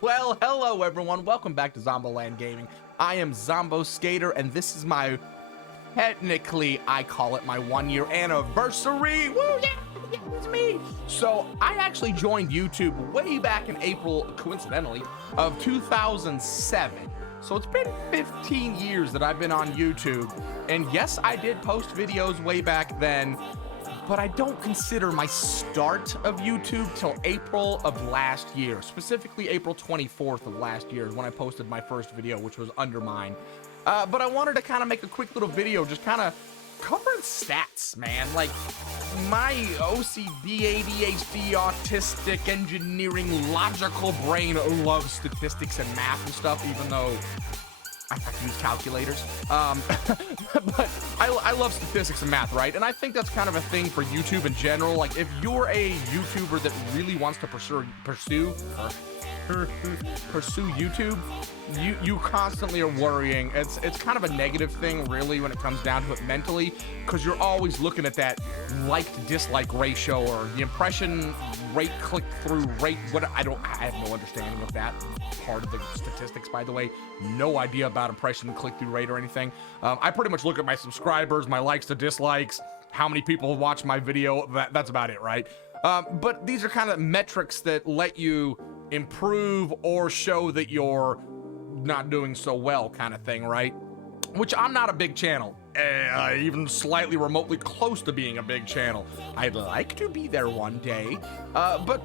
Well, hello everyone. Welcome back to Zomboland Gaming. I am Zombo Skater, and this is my, technically, I call it my 1-year anniversary. Woo, yeah, it's me. So I actually joined YouTube way back in April, coincidentally, of 2007. So it's been 15 years that I've been on YouTube. And yes, I did post videos way back then, but I don't consider my start of YouTube till April of last year. Specifically, April 24th of last year is when I posted my first video, which was Undermine. But I wanted to kind of make a quick little video, just kind of covering stats, man. Like, my OCD, ADHD, autistic, engineering, logical brain loves statistics and math and stuff, even though I have to use calculators. But I love statistics and math, right? And I think that's kind of a thing for YouTube in general. Like, if you're a YouTuber that really wants to pursue YouTube, you constantly are worrying. It's kind of a negative thing, really, when it comes down to it mentally, because you're always looking at that like to dislike ratio, or the impression rate, click through rate. I have no understanding of that part of the statistics, by the way. No idea about impression click through rate or anything. I pretty much look at my subscribers, my likes to dislikes, how many people watch my video. That's about it, right? But these are kind of metrics that let you improve or show that you're not doing so well, kind of thing, right? Which, I'm not a big channel, even slightly remotely close to being a big channel. I'd like to be there one day, but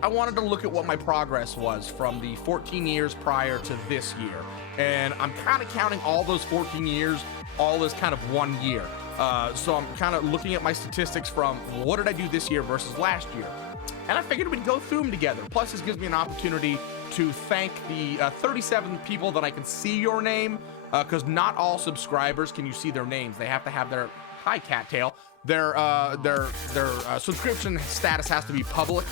I wanted to look at what my progress was from the 14 years prior to this year. And I'm kind of counting all those 14 years all as kind of 1 year. So I'm kind of looking at my statistics from what did I do this year versus last year. And I figured we'd go through them together. Plus, this gives me an opportunity to thank the 37 people that I can see your name, because not all subscribers can you see their names. They have to have their, hi cattail, their subscription status has to be public.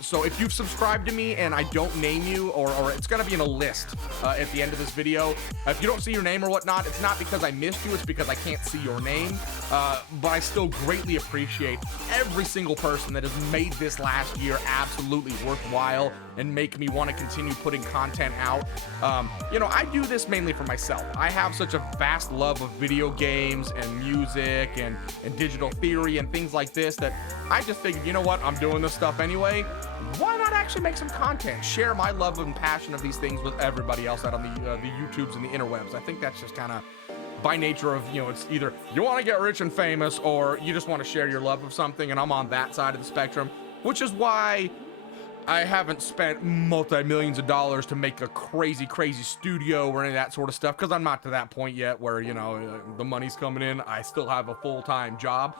So if you've subscribed to me and I don't name you, or it's gonna be in a list at the end of this video. If you don't see your name or whatnot, it's not because I missed you, it's because I can't see your name. But I still greatly appreciate every single person that has made this last year absolutely worthwhile and make me want to continue putting content out. You know, I do this mainly for myself. I have such a vast love of video games and music and digital theory and things like this that I just figured, you know what, I'm doing this stuff anyway. Why not actually make some content, share my love and passion of these things with everybody else out on the YouTubes and the interwebs. I think that's just kind of by nature of, you know, it's either you want to get rich and famous or you just want to share your love of something, and I'm on that side of the spectrum, which is why I haven't spent multi-millions of dollars to make a crazy studio or any of that sort of stuff, because I'm not to that point yet where, you know, the money's coming in. I still have a full-time job.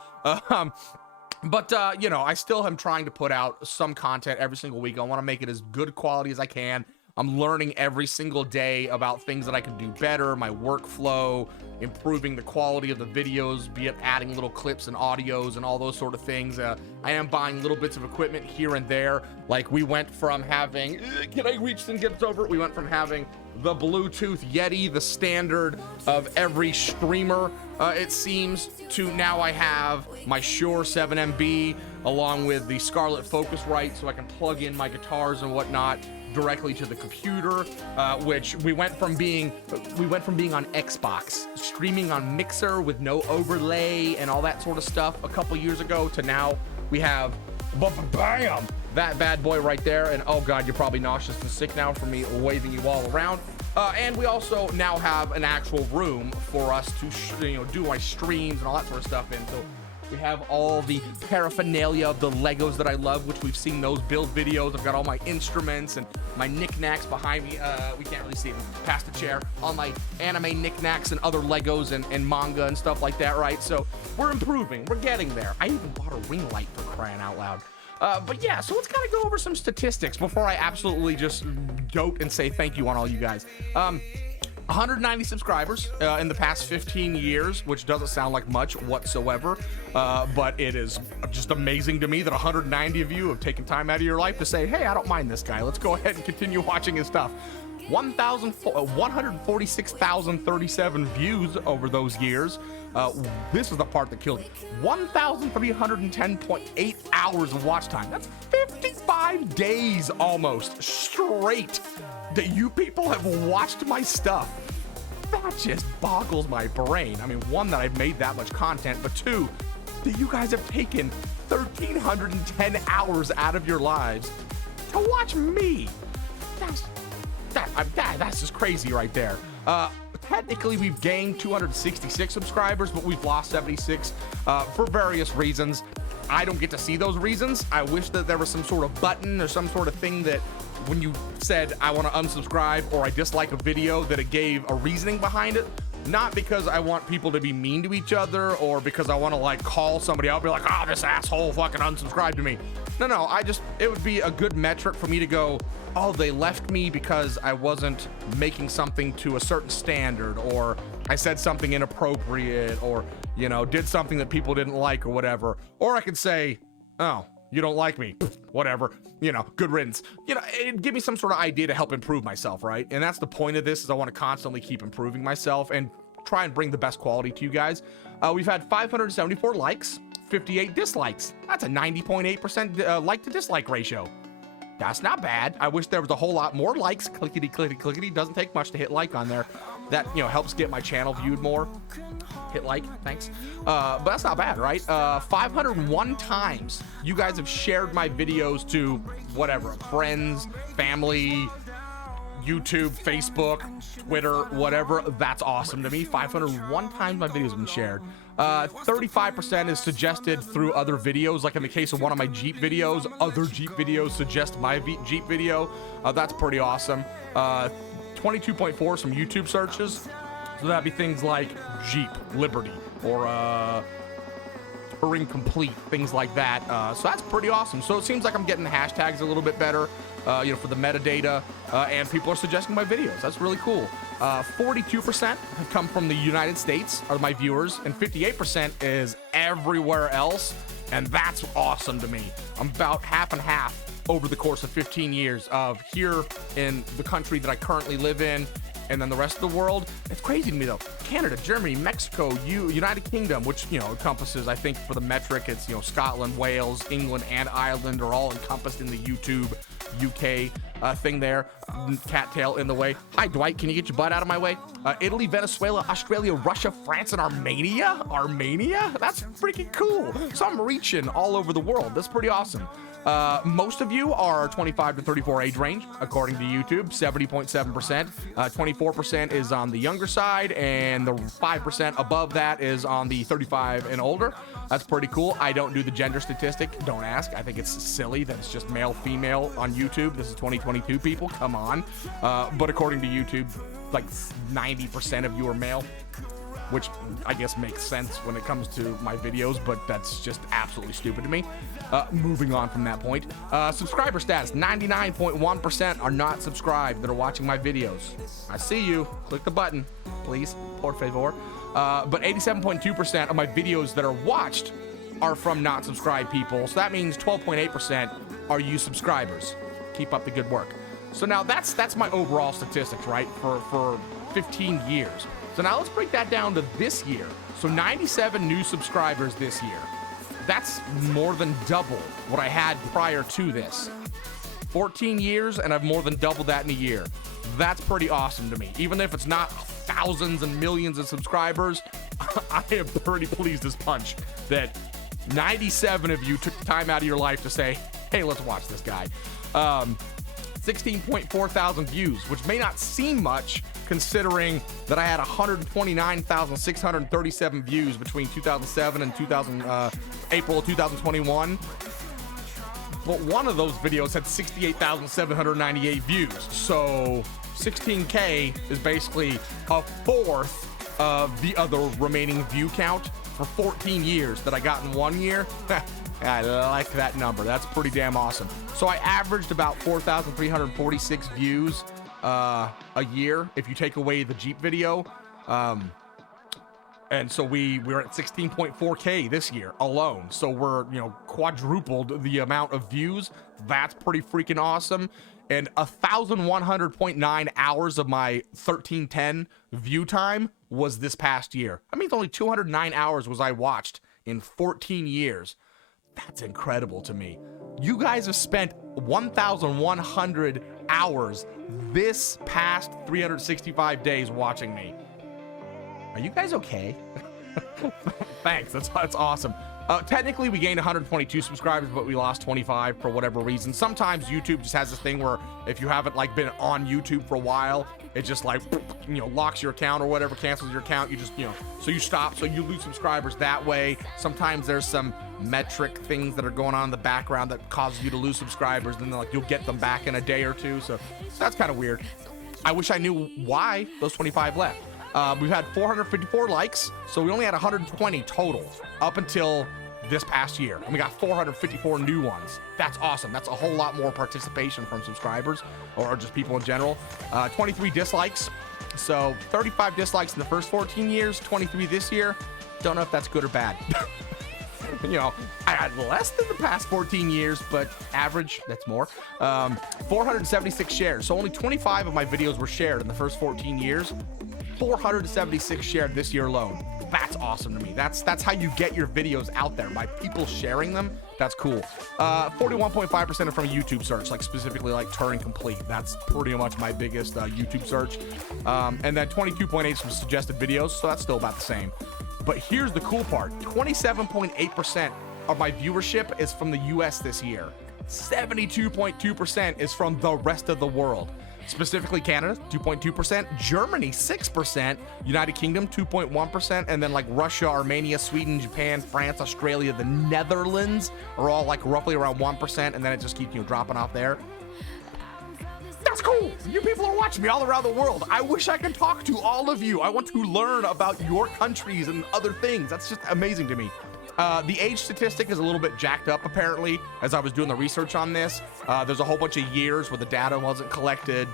But, you know, I still am trying to put out some content every single week. I want to make it as good quality as I can. I'm learning every single day about things that I can do better, my workflow, improving the quality of the videos, be it adding little clips and audios and all those sort of things. I am buying little bits of equipment here and there. Like, we went from having, can I reach and get this over? We went from having the Bluetooth Yeti, the standard of every streamer, it seems, to now I have my Shure 7MB along with the Scarlett Focusrite, so I can plug in my guitars and whatnot directly to the computer, which we went from being on Xbox, streaming on Mixer with no overlay and all that sort of stuff a couple years ago, to now we have bam, that bad boy right there. And oh god, you're probably nauseous and sick now from me waving you all around. And we also now have an actual room for us to do my streams and all that sort of stuff in. So we have all the paraphernalia of the Legos that I love, which we've seen those build videos. I've got all my instruments and my knickknacks behind me. We can't really see them past the chair. All my anime knickknacks and other Legos and manga and stuff like that, right? So we're improving. We're getting there. I even bought a ring light, for crying out loud. But yeah, so let's kind of go over some statistics before I absolutely just dote and say thank you on all you guys. 190 subscribers in the past 15 years, which doesn't sound like much whatsoever, but it is just amazing to me that 190 of you have taken time out of your life to say, hey, I don't mind this guy. Let's go ahead and continue watching his stuff. 146,037 views over those years. This is the part that killed me. 1,310.8 hours of watch time. That's 55 days almost straight that you people have watched my stuff. That just boggles my brain. I mean, one, that I've made that much content, but two, that you guys have taken 1,310 hours out of your lives to watch me. That's just crazy right there. Technically, we've gained 266 subscribers, but we've lost 76 for various reasons. I don't get to see those reasons. I wish that there was some sort of button or some sort of thing that when you said I want to unsubscribe or I dislike a video, that it gave a reasoning behind it. Not because I want people to be mean to each other or because I want to like call somebody out, be like, oh, this asshole fucking unsubscribed to me. No, it would be a good metric for me to go, oh, they left me because I wasn't making something to a certain standard, or I said something inappropriate, or, you know, did something that people didn't like or whatever. Or I could say, oh, you don't like me, whatever, you know, good riddance. You know, it'd give me some sort of idea to help improve myself, right? And that's the point of this, is I want to constantly keep improving myself and try and bring the best quality to you guys. We've had 574 likes, 58 dislikes. That's a 90.8% like to dislike ratio. That's not bad. I wish there was a whole lot more likes. Clickety, clickety, clickety. Doesn't take much to hit like on there. That, you know, helps get my channel viewed more. Hit like, thanks. But that's not bad, right? 501 times you guys have shared my videos to whatever, friends, family, YouTube, Facebook, Twitter, whatever. That's awesome to me. 501 times my videos have been shared. 35% is suggested through other videos, like in the case of one of my Jeep videos, other Jeep videos suggest my Jeep video. That's pretty awesome. 22.4 some YouTube searches. So that'd be things like Jeep, Liberty, or Incomplete, things like that. So that's pretty awesome. So it seems like I'm getting the hashtags a little bit better, you know, for the metadata, and people are suggesting my videos. That's really cool. 42% have come from the United States, are my viewers, and 58% is everywhere else, and that's awesome to me. I'm about half and half over the course of 15 years of here in the country that I currently live in, and then the rest of the world. It's crazy to me though. Canada, Germany, Mexico, United Kingdom, which, you know, encompasses, I think for the metric, it's, you know, Scotland, Wales, England, and Ireland are all encompassed in the YouTube UK thing there. Cattail in the way. Hi, Dwight, can you get your butt out of my way? Italy, Venezuela, Australia, Russia, France, and Armenia? Armenia? That's freaking cool. So I'm reaching all over the world. That's pretty awesome. Most of you are 25 to 34 age range, according to YouTube, 70.7%. 24% is on the younger side, and the 5% above that is on the 35 and older. That's pretty cool. I don't do the gender statistic. Don't ask. I think it's silly that it's just male, female on YouTube. This is 2022, people. Come on. But according to YouTube, like 90% of you are male, which I guess makes sense when it comes to my videos, but that's just absolutely stupid to me. Moving on from that point. Subscriber status, 99.1% are not subscribed that are watching my videos. I see you. Click the button, please, por favor. But 87.2% of my videos that are watched are from not subscribed people. So that means 12.8% are you subscribers. Keep up the good work. So now that's my overall statistics, right, for 15 years. So now let's break that down to this year. So 97 new subscribers this year. That's more than double what I had prior to this. 14 years, and I've more than doubled that in a year. That's pretty awesome to me. Even if it's not thousands and millions of subscribers, I am pretty pleased as punch that 97 of you took the time out of your life to say, hey, let's watch this guy. 16.4 thousand views, which may not seem much considering that I had 129,637 views between 2007 and April of 2021. But one of those videos had 68,798 views. So 16K is basically a fourth of the other remaining view count for 14 years that I got in 1 year. I like that number. That's pretty damn awesome. So I averaged about 4,346 views a year if you take away the Jeep video. And so we're at 16.4K this year alone. So we're, you know, quadrupled the amount of views. That's pretty freaking awesome. and 1,100.9 hours of my 1310 view time was this past year. That means only 209 hours was I watched in 14 years. That's incredible to me. You guys have spent 1,100 hours this past 365 days watching me. Are you guys okay? Thanks, that's awesome. Technically, we gained 122 subscribers, but we lost 25 for whatever reason. Sometimes YouTube just has this thing where if you haven't like been on YouTube for a while, it just like, you know, locks your account or whatever, cancels your account. You just, you know, so you stop, so you lose subscribers that way. Sometimes there's some metric things that are going on in the background that causes you to lose subscribers, and then like you'll get them back in a day or two. So that's kind of weird. I wish I knew why those 25 left. We've had 454 likes, so we only had 120 total up until this past year, and we got 454 new ones. That's awesome. That's a whole lot more participation from subscribers or just people in general. 23 dislikes, so 35 dislikes in the first 14 years, 23 this year. Don't know if that's good or bad. You know, I had less than the past 14 years, but average, that's more. 476 shares, so only 25 of my videos were shared in the first 14 years. 476 shared this year alone. That's awesome to me. That's how you get your videos out there, by people sharing them. That's cool. 41.5% are from a YouTube search, like specifically like Turing Complete. That's pretty much my biggest YouTube search. And then 22.8 from suggested videos, so that's still about the same. But here's the cool part. 27.8% of my viewership is from the US this year. 72.2% is from the rest of the world. Specifically Canada, 2.2%, Germany, 6%, United Kingdom, 2.1%, and then like Russia, Armenia, Sweden, Japan, France, Australia, the Netherlands are all like roughly around 1%, and then it just keeps, you know, dropping off there. That's cool. You people are watching me all around the world. I wish I could talk to all of you. I want to learn about your countries and other things. That's just amazing to me. The age statistic is a little bit jacked up, apparently, as I was doing the research on this. There's a whole bunch of years where the data wasn't collected.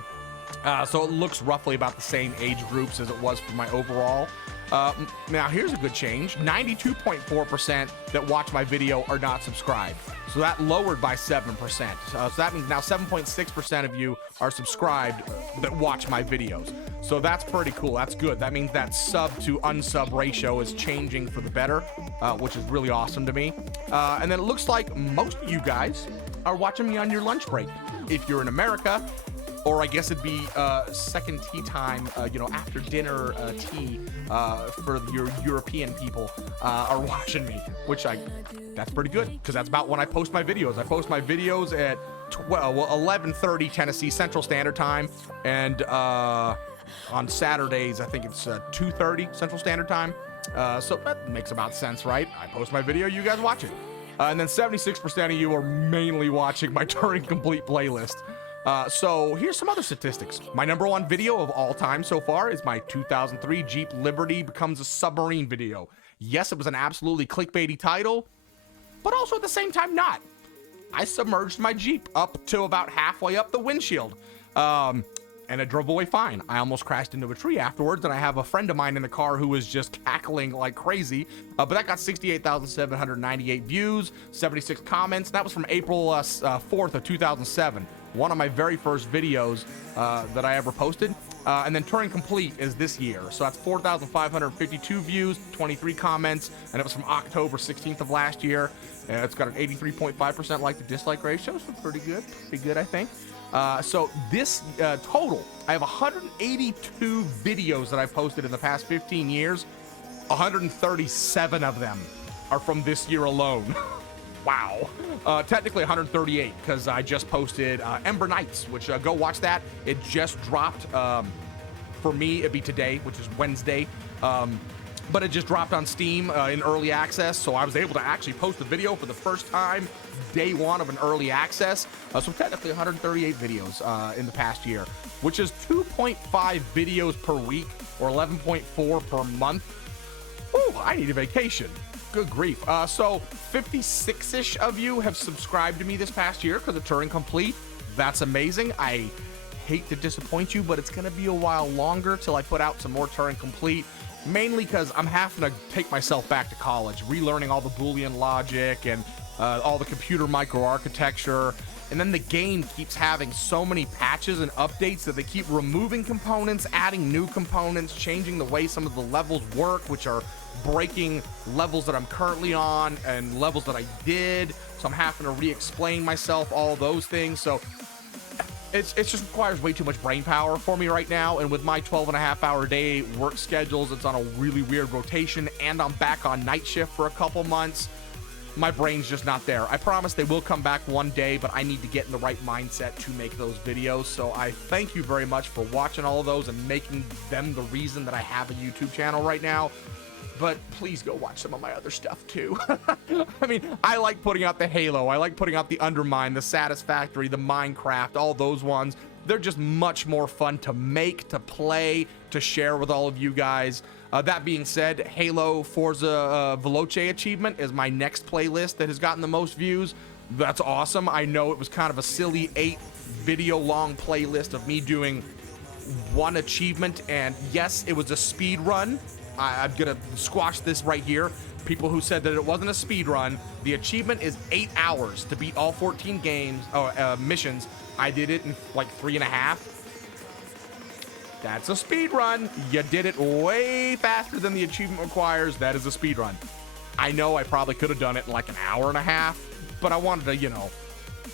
So it looks roughly about the same age groups as it was for my overall. Now, here's a good change. 92.4% that watch my video are not subscribed. So that lowered by 7%. So that means now 7.6% of you are subscribed that watch my videos. So that's pretty cool. That's good. That means that sub to unsub ratio is changing for the better, which is really awesome to me. And then it looks like most of you guys are watching me on your lunch break. If you're in America, or I guess it'd be second tea time, you know, after dinner tea for your European people are watching me, which that's pretty good, because that's about when I post my videos. I post my videos at 11:30 Tennessee Central Standard Time, and on Saturdays, I think it's 2:30 Central Standard Time. So that makes about sense, right? I post my video, you guys watch it. And then 76% of you are mainly watching my Turing Complete playlist. So here's some other statistics. My #1 video of all time so far is my 2003 Jeep Liberty becomes a submarine video. Yes, it was an absolutely clickbaity title, but also at the same time not. I submerged my Jeep up to about halfway up the windshield, and it drove away fine. I almost crashed into a tree afterwards, and I have a friend of mine in the car who was just cackling like crazy, but that got 68,798 views, 76 comments. That was from April 4th of 2007. One of my very first videos that I ever posted. And then Turing Complete is this year. So that's 4,552 views, 23 comments, and it was from October 16th of last year. And it's got an 83.5% like to dislike ratio, so pretty good, I think. So this total, I have 182 videos that I've posted in the past 15 years. 137 of them are from this year alone. Wow. Technically 138, because I just posted Ember Knights, which go watch that. It just dropped. For me, it'd be today, which is Wednesday. But it just dropped on Steam in early access, so I was able to actually post the video for the first time, day one of an early access. So technically 138 videos in the past year, which is 2.5 videos per week, or 11.4 per month. Ooh, I need a vacation. Good grief. So 56-ish of you have subscribed to me this past year because of Turing Complete. That's amazing. I hate to disappoint you, but it's going to be a while longer till I put out some more Turing Complete, mainly because I'm having to take myself back to college, relearning all the Boolean logic and all the computer microarchitecture. and then the game keeps having so many patches and updates that they keep removing components, adding new components, changing the way some of the levels work, which are breaking levels that I'm currently on and levels that I did. So I'm having to re-explain myself, all those things. So it just requires way too much brain power for me right now. And with my 12.5-hour day work schedules, it's on a really weird rotation, and I'm back on night shift for a couple months. My brain's just not there. I promise they will come back one day, but I need to get in the right mindset to make those videos. So I thank you very much for watching all of those and making them the reason that I have a YouTube channel right now. But please go watch some of my other stuff too. I mean, I like putting out the Halo, I like putting out the Undermine, the Satisfactory, the Minecraft, all those ones. They're just much more fun to make, to play, to share with all of you guys. That being said, Halo Forza Veloce achievement is my next playlist that has gotten the most views. That's awesome. I know it was kind of a silly 8-video long playlist of me doing one achievement, and yes, it was a speed run. I'm gonna squash this right here. People who said that it wasn't a speed run, the achievement is 8 hours to beat all 14 missions. I did it in like 3.5. That's a speed run. You did it way faster than the achievement requires. That is a speed run. I know I probably could have done it in like an hour and a half, but I wanted to, you know,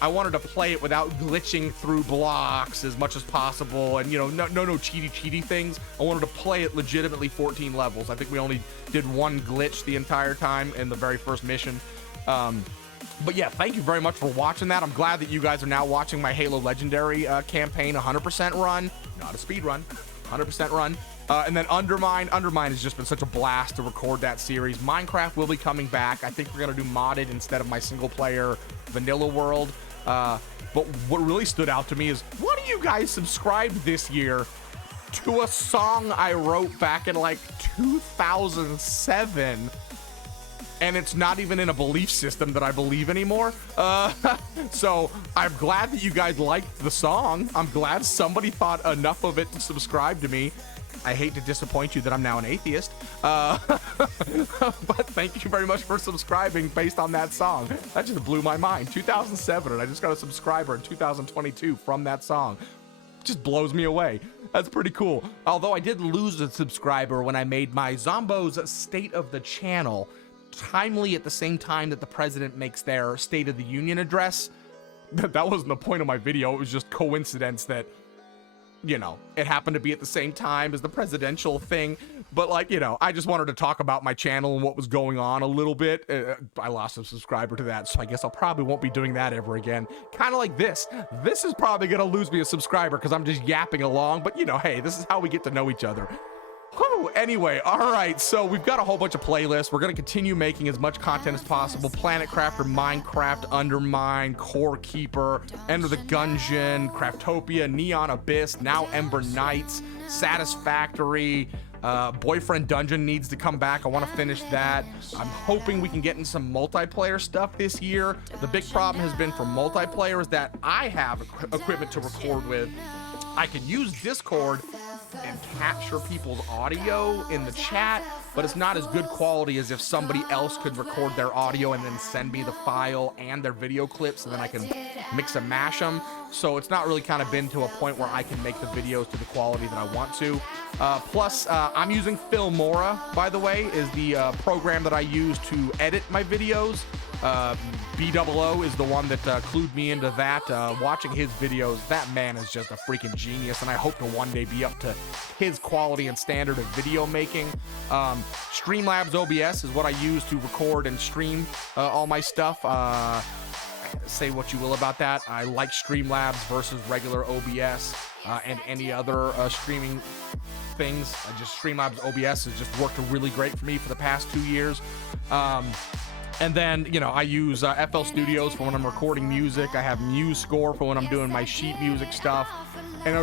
I wanted to play it without glitching through blocks as much as possible, and, you know, no cheaty things. I wanted to play it legitimately 14 levels. I think we only did one glitch the entire time in the very first mission. But yeah, thank you very much for watching that. I'm glad that you guys are now watching my Halo Legendary campaign 100% run, not a speed run, 100% run. And then Undermine has just been such a blast to record that series. Minecraft will be coming back. I think we're gonna do modded instead of my single player vanilla world. But what really stood out to me is, one of you guys subscribed this year to a song I wrote back in like 2007, and it's not even in a belief system that I believe anymore. So I'm glad that you guys liked the song. I'm glad somebody thought enough of it to subscribe to me. I hate to disappoint you that I'm now an atheist, but thank you very much for subscribing based on that song. That just blew my mind. 2007, and I just got a subscriber in 2022 from that song. It just blows me away. That's pretty cool. Although I did lose a subscriber when I made my Zombos State of the Channel timely at the same time that the president makes their State of the Union address. That wasn't the point of my video. It was just coincidence that, you know, it happened to be at the same time as the presidential thing. But, like, you know, I just wanted to talk about my channel and what was going on a little bit. I lost a subscriber to that, so I guess I probably won't be doing that ever again. Kind of like this. This is probably gonna lose me a subscriber because I'm just yapping along, but, you know, hey, this is how we get to know each other. Whew, anyway, all right, so we've got a whole bunch of playlists. We're going to continue making as much content as possible. Planet Crafter, Minecraft, Undermine, Core Keeper, Enter the Gungeon, Craftopia, Neon Abyss, now Ember Knights, Satisfactory, Boyfriend Dungeon needs to come back. I want to finish that. I'm hoping we can get in some multiplayer stuff this year. The big problem has been for multiplayer is that I have equipment to record with. I can use Discord and capture people's audio in the chat, but it's not as good quality as if somebody else could record their audio and then send me the file and their video clips, and then I can mix and mash them. So it's not really kind of been to a point where I can make the videos to the quality that I want to. Plus, I'm using Filmora, by the way, is the program that I use to edit my videos. BOO is the one that clued me into that. Watching his videos, that man is just a freaking genius, and I hope to one day be up to his quality and standard of video making. Streamlabs OBS is what I use to record and stream all my stuff. Say what you will about that. I like Streamlabs versus regular OBS and any other streaming things. Streamlabs OBS has just worked really great for me for the past 2 years. And then, you know, I use FL Studios for when I'm recording music. I have MuseScore for when I'm doing my sheet music stuff. And I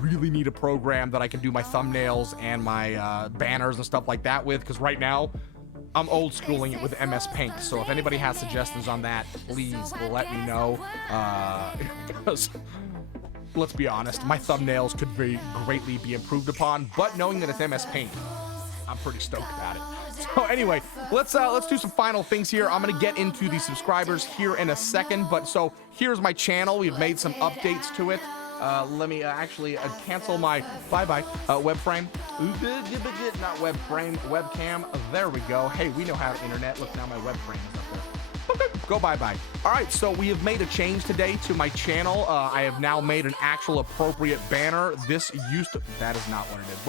really need a program that I can do my thumbnails and my banners and stuff like that with, because right now I'm old schooling it with MS Paint. So if anybody has suggestions on that, please let me know. Because let's be honest, my thumbnails could very greatly be improved upon, but knowing that it's MS Paint, I'm pretty stoked about it. So anyway, let's do some final things here. I'm gonna get into the subscribers here in a second, but so here's my channel. We've made some updates to it. Let me actually cancel my web frame. Not web frame, webcam. There we go. Hey, we know how to internet. Look, now my web frame is up there. Go bye-bye. All right, so we have made a change today to my channel. I have now made an actual appropriate banner. This used to, that is not what it is.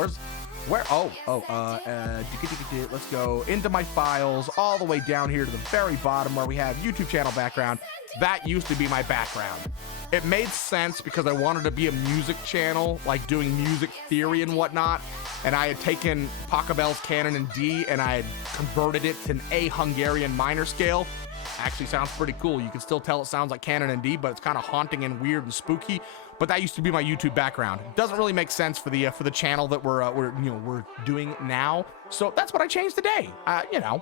Let's go into my files, all the way down here to the very bottom where we have YouTube channel background. That used to be my background. It made sense because I wanted to be a music channel, like doing music theory and whatnot. And I had taken Pachelbel's canon in D and I had converted it to an A Hungarian minor scale. Actually sounds pretty cool. You can still tell it sounds like canon in D, but it's kind of haunting and weird and spooky. But that used to be my YouTube background. It doesn't really make sense for the channel that we're doing now. So that's what I changed today.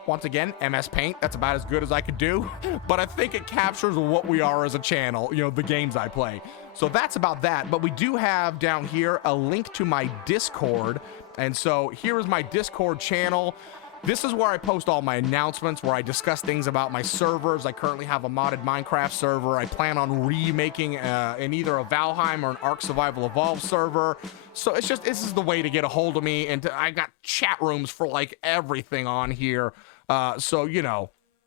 Once again, MS Paint. That's about as good as I could do. But I think it captures what we are as a channel. The games I play. So that's about that. But we do have down here a link to my Discord. And so here is my Discord channel. This is where I post all my announcements, where I discuss things about my servers. I currently have a modded Minecraft server. I plan on remaking in either a Valheim or an Ark Survival Evolved server. So this is the way to get a hold of me. And I got chat rooms for like everything on here. So,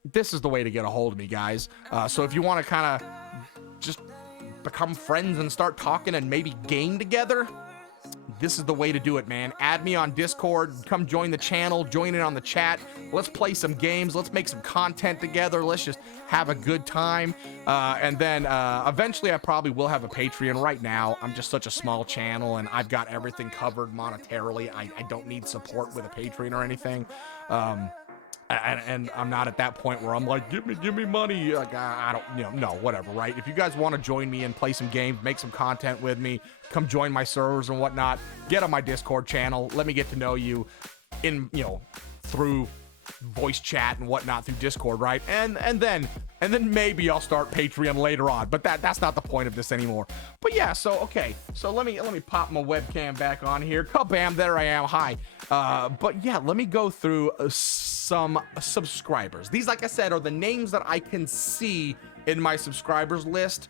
this is the way to get a hold of me, guys. So if you want to kind of just become friends and start talking and maybe game together, this is the way to do it, man. Add me on Discord, come join the channel, join in on the chat. Let's play some games. Let's make some content together. Let's just have a good time. And then eventually I probably will have a Patreon. Right now, I'm just such a small channel and I've got everything covered monetarily. I don't need support with a Patreon or anything. And I'm not at that point where I'm like, give me money. Like, I don't, no, whatever, right? If you guys want to join me and play some games, make some content with me, come join my servers and whatnot, get on my Discord channel. Let me get to know you through voice chat and whatnot through Discord, right? And then maybe I'll start Patreon later on, but that's not the point of this anymore. But yeah, so okay, so let me pop my webcam back on here. Kabam, there I am. Hi. But yeah, let me go through some subscribers. These, like I said, are the names that I can see in my subscribers list.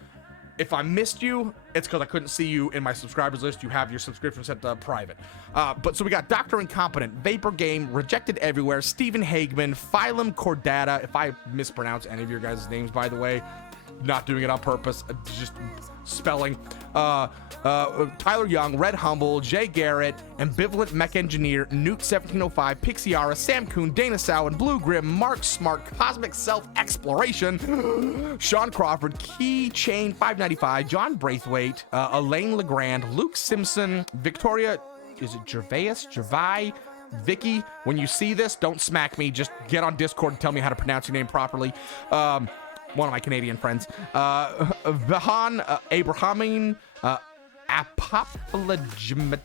If I missed you, it's because I couldn't see you in my subscribers list. You have your subscription set to private. But so we got Dr. Incompetent, Vapor Game, Rejected Everywhere, Stephen Hageman, Phylum Cordata. If I mispronounce any of your guys' names, by the way, not doing it on purpose, just spelling. Tyler Young, Red Humble, Jae Garrett, Ambivalent Mech Engineer, Noot 1705, Pixiara, Sam Coon, Dana Sawin, Blue Grim, Mark Smart, Cosmic Self Exploration, Sean Crawford, Keychain 595, John Braithwaite, Alain Legrand, Luke Simpson, Victoria, is it Gervais, Vicky. When you see this, don't smack me. Just get on Discord and tell me how to pronounce your name properly. One of my Canadian friends. Vahan, Abrahamine, Apoplegmatis.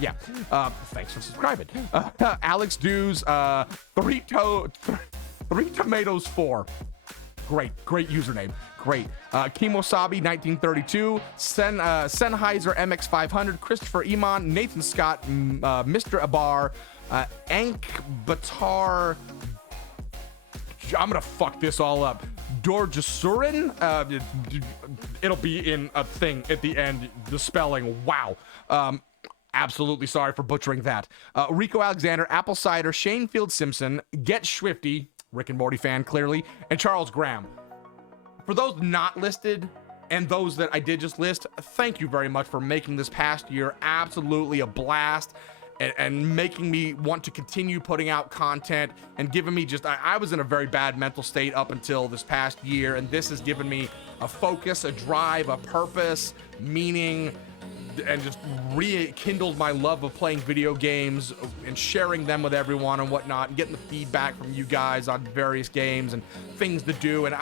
Yeah, thanks for subscribing. Alex Dews, Three Tomatoes 4. Great username. Great. Kimosabi 1932, Sennheiser MX500, Christopher Iman, Nathan Scott, MrAbar, Ank Batar. I'm gonna fuck this all up. Dorjasurin. It'll be in a thing at the end. The spelling. Wow. Absolutely sorry for butchering that. Rico Alexander, Apple Cider, Shane Field-simpson, Get Schwifty, Rick and Morty fan clearly, and Charles Graham. For those not listed and those that I did just list, thank you very much for making this past year absolutely a blast and making me want to continue putting out content and giving me just, I was in a very bad mental state up until this past year, and this has given me a focus, a drive, a purpose, meaning, and just rekindled my love of playing video games and sharing them with everyone and whatnot, and getting the feedback from you guys on various games and things to do. And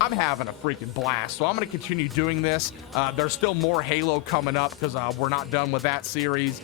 I'm having a freaking blast, so I'm going to continue doing this. There's still more Halo coming up because we're not done with that series.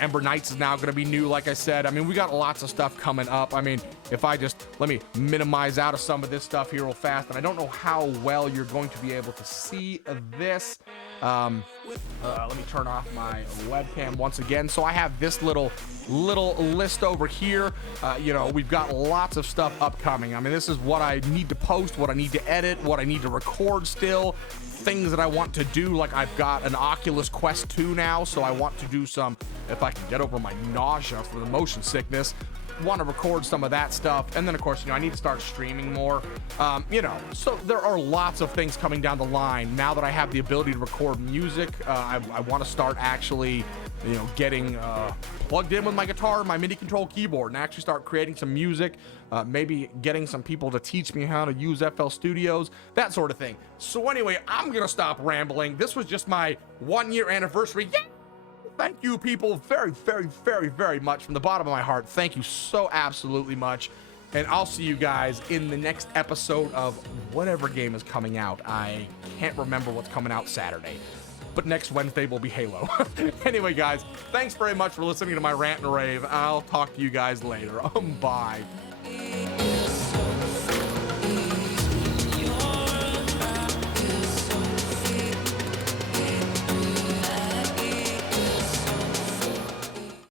Ember Knights is now going to be new, like I said. I mean, we got lots of stuff coming up. I mean, if I just, let me minimize out of some of this stuff here real fast, and I don't know how well you're going to be able to see this. Let me turn off my webcam once again. So I have this little list over here. You know, we've got lots of stuff upcoming. I mean, this is what I need to post, what I need to edit, what I need to record still, things that I want to do. Like, I've got an Oculus Quest 2 now, so I want to do some, if I can get over my nausea for the motion sickness, want to record some of that stuff. And then, of course, you know, I need to start streaming more. You know, so there are lots of things coming down the line. Now that I have the ability to record music, I want to start actually, you know, getting plugged in with my guitar, my MIDI control keyboard, and actually start creating some music. Maybe getting some people to teach me how to use FL Studios, that sort of thing. So anyway, I'm gonna stop rambling. This was just my 1-year anniversary. Yeah! Thank you, people, very, very, very, very much from the bottom of my heart. Thank you so absolutely much. And I'll see you guys in the next episode of whatever game is coming out. I can't remember what's coming out Saturday, but next Wednesday will be Halo. Anyway, guys, thanks very much for listening to my rant and rave. I'll talk to you guys later. Bye.